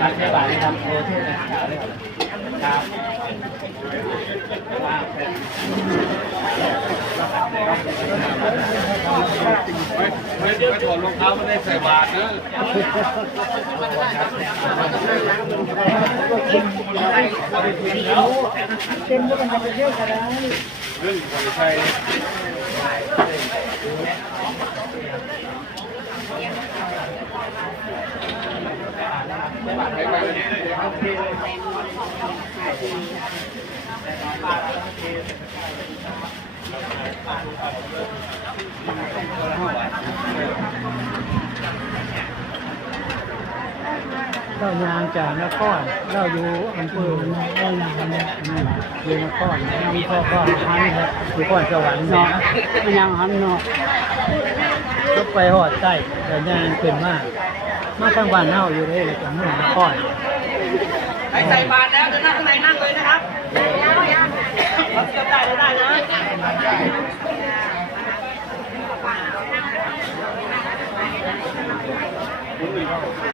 การใช้บาททำโปรเทสครับไม่ถอดรองเท้าไม่ได้ใส่บาทนะเต็มก็มันจะไปเที่ยวกันได้เรื่องคนไทยเรายางจากนครเราอยู่อำเภอเรายางอยู่นครมีพ่อก็หันครับอยู่ก่อนสวรรค์เนาะมันยังหันเนาะรถไปหอดใต้แต่ยางเป็นมากทางบ้านเฮาอยู่เลยจากเมืองนครใส่บาทแล้วจะนั่งข้างในนั่งเลยนะครับเราเที่ยวได้นะ